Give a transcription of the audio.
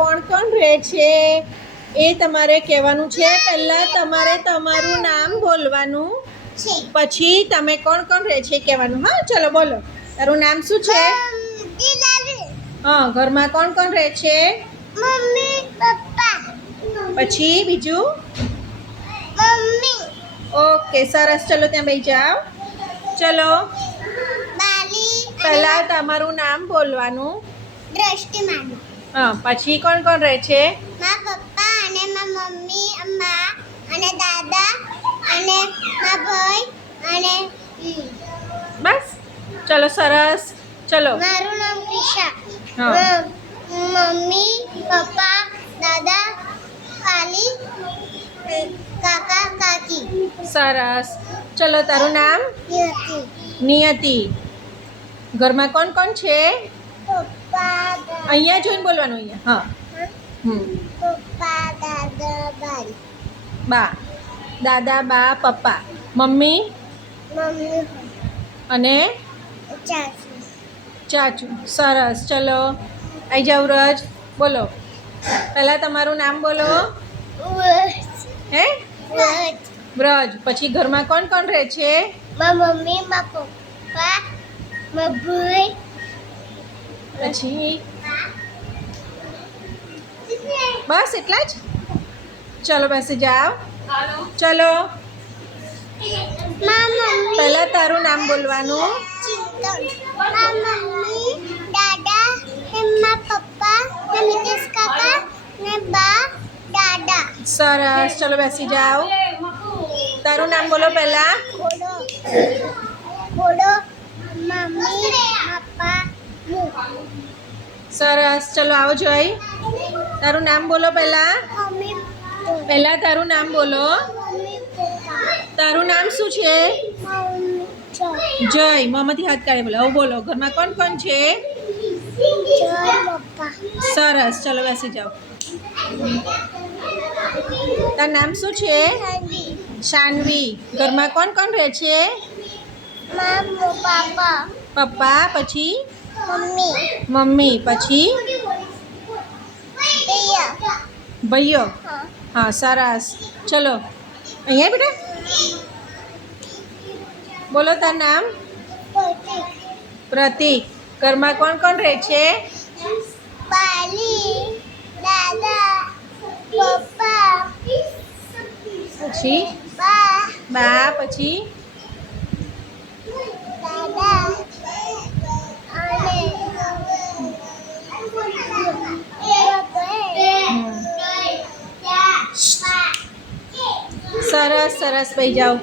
કોણ કોણ રહે છે એ તમારે કહેવાનું છે. પહેલાં તમારે તમારું નામ બોલવાનું, પછી તમે કોણ કોણ રહે છે કહેવાનું. હા, ચલો બોલો. તારું નામ શું છે? હા, ઘરમાં કોણ કોણ રહે છે? મમ્મી, પપ્પા. પછી બીજું? મમ્મી. ઓકે, સરસ. ચલો ત્યાં બેસી જાઓ. ચલો પહેલાં તમારું નામ બોલવાનું. દ્રષ્ટિમાન. હા, પછી કોણ કોણ રહે છે? મારા પપ્પા અને મારા મમ્મી, અમ્મા અને દાદા અને મારા ભાઈ અને બસ. ચલો સરસ. ચલો. મારું નામ ક્રિશા. હા. મમ્મી, પપ્પા, દાદા, ખાલી, કાકા, કાકી. સરસ. ચલો તારું નામ? નિયતિ. નિયતિ. ઘરમાં કોણ કોણ છે? પપ્પા, અહીંયા જોઈને બોલવાનું. અહીંયા. હા. પપ્પા, દાદા, ભાઈ. બા. દાદા, બા, પપ્પા. મમ્મી મમ્મી, અને ચાચુ. ચાચુ. સરસ. ચલો આવી જાઓ. રજ બોલો. પહેલાં તમારું નામ બોલો. હે? બ્રજ. પછી ઘરમાં કોણ કોણ રહે છે? મારા મમ્મી, મારા પપ્પા, મારા ભાઈ. પછી બસ એટલા જ. ચલો બેસી જાઓ. ચલો મારા મમ્મી, પહેલાં તારું નામ બોલવાનું. ચિંતન. મારા મમ્મી, દાદા, ને મારા પપ્પા, ને મિતેશ કાકા, ને બા, દાદા. સરસ. ચલો બેસી જાઓ. તારું નામ બોલો પહેલાં. ઘોડો. ઘોડો. મમ્મી, પપ્પા, હું. સરસ. ચલો આવો જોઈ. તારું નામ બોલો પહેલાં. મમ્મી, પહેલાં તારું નામ બોલો. મમ્મી, પપ્પા. તારું નામ શું છે? મમ્મી, જય. મોંમાંથી હાથ કાઢી બોલો. હવે બોલો. ઘરમાં કોણ કોણ છે? જય પપ્પા. સરસ. ચલો બેસી જાઓ. તારું નામ શું છે? શાનવી. ઘરમાં કોણ કોણ રહે છે? મારા પાપા. પપ્પા. પછી મમ્મી. મમ્મી. પછી ભૈયા. ભાઈઓ. હા. હા, સરસ. ચલો અહીંયા બેટા બોલો. તારું નામ? પ્રતીક. પ્રતીક. ઘરમાં કોણ કોણ રહે છે? પાલી. દાદા. પપ્પા. પછી બા. બા. પછી દાદા. અને સરસ સરસ. બેસી જાઓ.